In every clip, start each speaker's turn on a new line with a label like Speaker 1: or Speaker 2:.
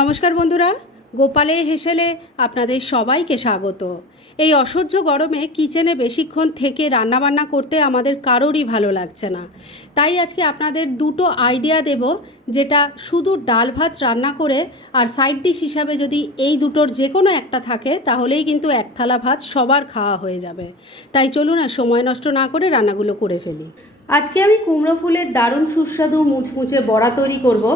Speaker 1: নমস্কার বন্ধুরা, গোপালে হেসেলে আপনাদের সবাইকে স্বাগত। এই অসহ্য গরমে কিচেনে বেশিক্ষণ থেকে রান্নাবান্না করতে আমাদের কারোরই ভালো লাগছে না। তাই আজকে আপনাদের দুটো আইডিয়া দেব, যেটা শুধু ডাল ভাত রান্না করে আর সাইড ডিশ হিসাবে যদি এই দুটোর যে কোনো একটা থাকে, তাহলেই কিন্তু এক থালা ভাত সবার খাওয়া হয়ে যাবে। তাই চলুন আর সময় নষ্ট না করে রান্নাগুলো করে ফেলি। আজকে আমি কুমড়ো ফুলের দারুণ সুস্বাদু মুচমুচে বড়া তৈরি করব।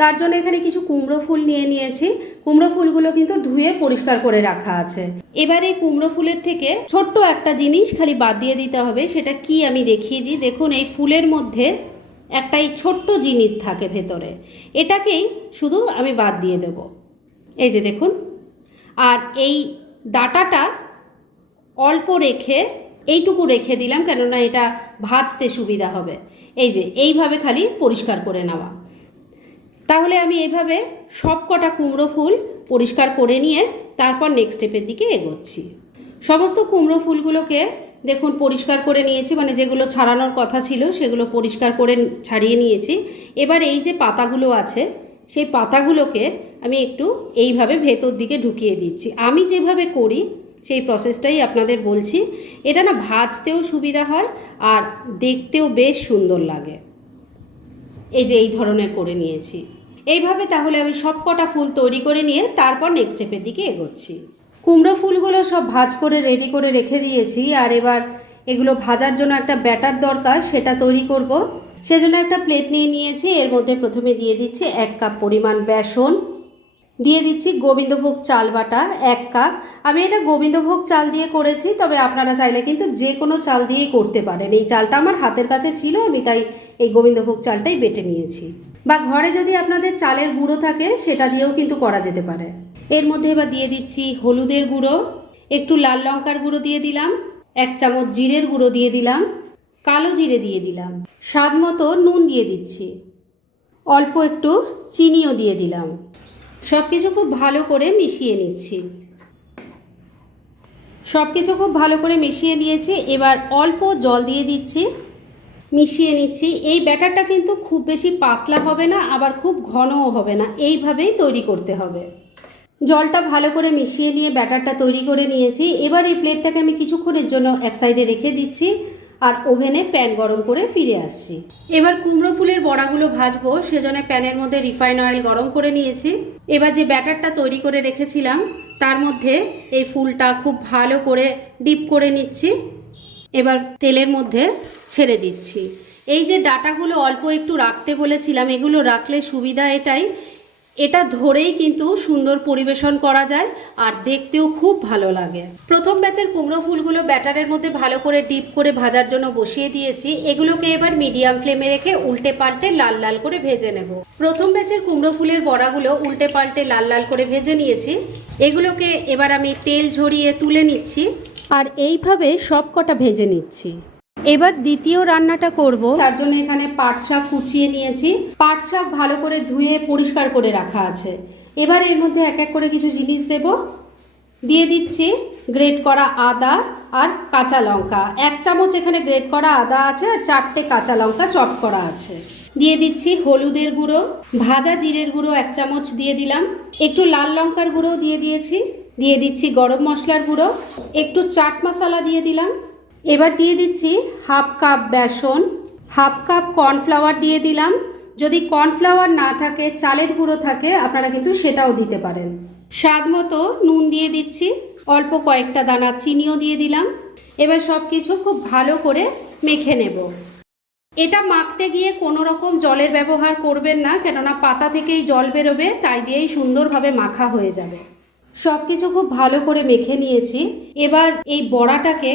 Speaker 1: তার জন্য এখানে কিছু কুমড়ো ফুল নিয়ে নিয়েছি। কুমড়ো ফুলগুলো কিন্তু ধুয়ে পরিষ্কার করে রাখা আছে। এবার এই কুমড়ো ফুলের থেকে ছোট্ট একটা জিনিস খালি বাদ দিয়ে দিতে হবে, সেটা কি আমি দেখিয়ে দিই। দেখুন, এই ফুলের মধ্যে একটা এই ছোট্ট জিনিস থাকে ভেতরে। এটাকেই শুধু আমি বাদ দিয়ে দেব। এই যে দেখুন, আর এই ডাটাটা অল্প রেখে এইটুকু রেখে দিলাম, কেননা এটা ভাজতে সুবিধা হবে। এই যে, এইভাবে খালি পরিষ্কার করে নেওয়া। তাহলে আমি এইভাবে সব কটা কুমড়ো ফুল পরিষ্কার করে নিয়ে তারপর নেক্সট স্টেপের দিকে এগোচ্ছি। সমস্ত কুমড়ো ফুলগুলোকে দেখুন পরিষ্কার করে নিয়েছি মানে যেগুলো ছাড়ানোর কথা ছিল সেগুলো পরিষ্কার করে ছাড়িয়ে নিয়েছি। এবার এই যে পাতাগুলো আছে, সেই পাতাগুলোকে আমি একটু এইভাবে ভেতর দিকে ঢুকিয়ে দিচ্ছি। আমি যেভাবে করি, সেই প্রসেসটাই আপনাদের বলছি। এটা না ভাজতেও সুবিধা হয় আর দেখতেও বেশ সুন্দর লাগে। এই যে এই ধরনের করে নিয়েছি। এইভাবে তাহলে আমি সব কটা ফুল তৈরি করে নিয়ে তারপর নেক্সট স্টেপের দিকে এগোচ্ছি। কুমড়ো ফুলগুলো সব ভাজ করে রেডি করে রেখে দিয়েছি আর এবার এগুলো ভাজার জন্য একটা ব্যাটার দরকার, সেটা তৈরি করব। সেজন্য একটা প্লেট নিয়ে নিয়েছি, এর মধ্যে প্রথমে দিয়ে দিচ্ছি এক কাপ পরিমাণ বেসন, দিয়ে দিচ্ছি গোবিন্দভোগ চাল বাটা, এক কাপ আমি এটা গোবিন্দভোগ চাল দিয়ে করেছি, তবে আপনারা চাইলে কিন্তু যে কোনো চাল দিয়েই করতে পারেন। এই চালটা আমার হাতের কাছে ছিল, আমি তাই এই গোবিন্দভোগ চালটাই বেটে নিয়েছি। বা ঘরে যদি আপনাদের চালের গুঁড়ো থাকে, সেটা দিয়েও কিন্তু করা যেতে পারে। এর মধ্যে এবার দিয়ে দিচ্ছি হলুদের গুঁড়ো, একটু লাল লঙ্কার গুঁড়ো দিয়ে দিলাম, এক চামচ জিরের গুঁড়ো দিয়ে দিলাম, কালো জিরে দিয়ে দিলাম, স্বাদ মতো নুন দিয়ে দিচ্ছি, অল্প একটু চিনিও দিয়ে দিলাম। সব কিছু খুব ভালো করে মিশিয়ে নিচ্ছি। সব কিছু খুব ভালো করে মিশিয়ে নিয়েছি, এবার অল্প জল দিয়ে দিচ্ছি। মিশিয়ে নিচ্ছি। এই ব্যাটারটা কিন্তু খুব বেশি পাতলা হবে না, আবার খুব ঘনও হবে না। এইভাবেই তৈরি করতে হবে। জলটা ভালো করে মিশিয়ে নিয়ে ব্যাটারটা তৈরি করে নিয়েছি। এবার এই প্লেটটাকে আমি কিছুক্ষণের জন্য এক সাইডে রেখে দিচ্ছি আর ওভেনে প্যান গরম করে ফিরে আসছি। এবার কুমড়ো ফুলের বড়াগুলো ভাজবো। সেজন্য প্যানের মধ্যে রিফাইন অয়েল গরম করে নিয়েছি। এবার যে ব্যাটারটা তৈরি করে রেখেছিলাম, তার মধ্যে এই ফুলটা খুব ভালো করে ডিপ করে নিচ্ছি। এবার তেলের মধ্যে ছেড়ে দিচ্ছি। এই যে ডাটাগুলো অল্প একটু রাখতে বলেছিলাম, এগুলো রাখলে সুবিধা এটাই। এটা ধরেই কিন্তু সুন্দর পরিবেশন করা যায় আর দেখতেও খুব ভালো লাগে। প্রথম ব্যাচের কুমড়ো ফুলগুলো ব্যাটারের মধ্যে ভালো করে ডিপ করে ভাজার জন্য বসিয়ে দিয়েছি। এগুলোকে এবার মিডিয়াম ফ্লেমে রেখে উল্টে পাল্টে লাল লাল করে ভেজে নেব। প্রথম ব্যাচের কুমড়ো ফুলের বড়াগুলো উল্টে পাল্টে লাল লাল করে ভেজে নিয়েছি। এগুলোকে এবার আমি তেল ঝরিয়ে তুলে নিচ্ছি। আর এইভাবে সব কটা ভেজে নিচ্ছি। এবার দ্বিতীয় রান্নাটা করব। তার জন্য এখানে পাট শাক কুচিয়ে নিয়েছি। পাট শাক ভালো করে ধুয়ে পরিষ্কার করে রাখা আছে। এবার এর মধ্যে এক এক করে কিছু জিনিস দেব। দিয়ে দিচ্ছি গ্রেট করা আদা আর কাঁচা লঙ্কা। এক চামচ এখানে গ্রেট করা আদা আছে আর চারটে কাঁচা লঙ্কা চপ করা আছে। দিয়ে দিচ্ছি হলুদের গুঁড়ো। ভাজা জিরের গুঁড়ো এক চামচ দিয়ে দিলাম। একটু লাল লঙ্কার গুঁড়ো দিয়ে দিয়েছি। দিয়ে দিচ্ছি গরম মশলার গুঁড়ো, একটু চাট মশলা দিয়ে দিলাম। এবার দিয়ে দিচ্ছি হাফ কাপ বেসন, হাফ কাপ কর্নফ্লাওয়ার দিয়ে দিলাম। যদি কর্নফ্লাওয়ার না থাকে, চালের গুঁড়ো থাকে, আপনারা কিন্তু সেটাও দিতে পারেন। স্বাদ মতো নুন দিয়ে দিচ্ছি, অল্প কয়েকটা দানা চিনিও দিয়ে দিলাম। এবার সব কিছু খুব ভালো করে মেখে নেব। এটা মাখতে গিয়ে কোনো রকম জলের ব্যবহার করবেন না, কেননা পাতা থেকেই জল বেরোবে, তাই দিয়েই সুন্দরভাবে মাখা হয়ে যাবে। সব কিছু খুব ভালো করে মেখে নিয়েছি। এবার এই বড়াটাকে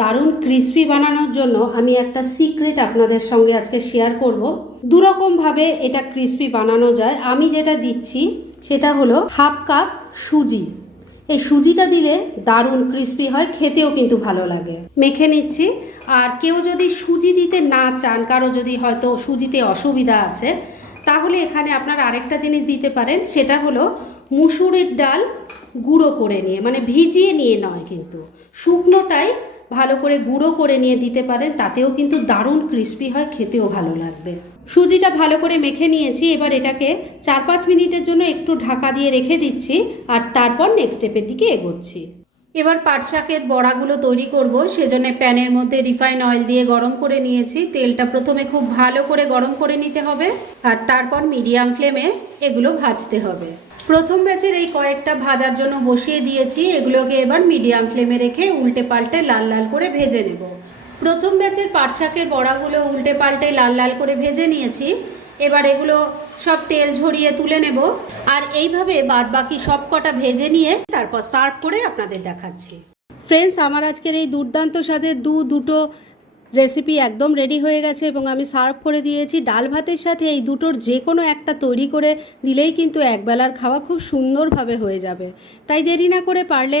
Speaker 1: দারুণ ক্রিসপি বানানোর জন্য আমি একটা সিক্রেট আপনাদের সঙ্গে আজকে শেয়ার করব। দুরকমভাবে এটা ক্রিসপি বানানো যায়। আমি যেটা দিচ্ছি সেটা হলো হাফ কাপ সুজি। এই সুজিটা দিলে দারুণ ক্রিসপি হয়, খেতেও কিন্তু ভালো লাগে। মেখে নিচ্ছি। আর কেউ যদি সুজি দিতে না চান, কারও যদি হয়তো সুজিতে অসুবিধা আছে, তাহলে এখানে আপনারা আরেকটা জিনিস দিতে পারেন, সেটা হলো মুসুরির ডাল গুঁড়ো করে নিয়ে মানে ভিজিয়ে নিয়ে নয় কিন্তু। শুকনোটাই ভালো করে গুঁড়ো করে নিয়ে দিতে পারেন, তাতেও কিন্তু দারুণ ক্রিস্পি হয়, খেতেও ভালো লাগবে। সুজিটা ভালো করে মেখে নিয়েছি, এবার এটাকে চার পাঁচ মিনিটের জন্য একটু ঢাকা দিয়ে রেখে দিচ্ছি আর তারপর নেক্সট স্টেপের দিকে এগোচ্ছি। এবার পাট শাকের বড়াগুলো তৈরি করব, সেজন্য প্যানের মধ্যে রিফাইন অয়েল দিয়ে গরম করে নিয়েছি। তেলটা প্রথমে খুব ভালো করে গরম করে নিতে হবে আর তারপর মিডিয়াম ফ্লেমে এগুলো ভাজতে হবে। প্রথম ব্যাচের এই কয়েকটা ভাজার জন্য বসিয়ে দিয়েছি, এগুলোকে এবার মিডিয়াম ফ্লেমে রেখে উল্টে পাল্টে লাল লাল করে ভেজে নেব। প্রথম ব্যাচের পাট শাকের বড়াগুলো উল্টে পাল্টে লাল লাল করে ভেজে নিয়েছি। এবার এগুলো সব তেল ঝরিয়ে তুলে নেব। আর এইভাবে বাদ বাকি সব কটা ভেজে নিয়ে তারপর সার্ভ করে আপনাদের দেখাচ্ছি। ফ্রেন্ডস, আমার আজকের এই দুর্দান্ত স্বাদের দু দুটো রেসিপি একদম রেডি হয়ে গেছে এবং আমি সার্ভ করে দিয়েছি। ডাল ভাতের সাথে এই দুটোর যে কোনো একটা তৈরি করে দিলেই কিন্তু একবেলার খাওয়া খুব সুন্দরভাবে হয়ে যাবে। তাই দেরি না করে পারলে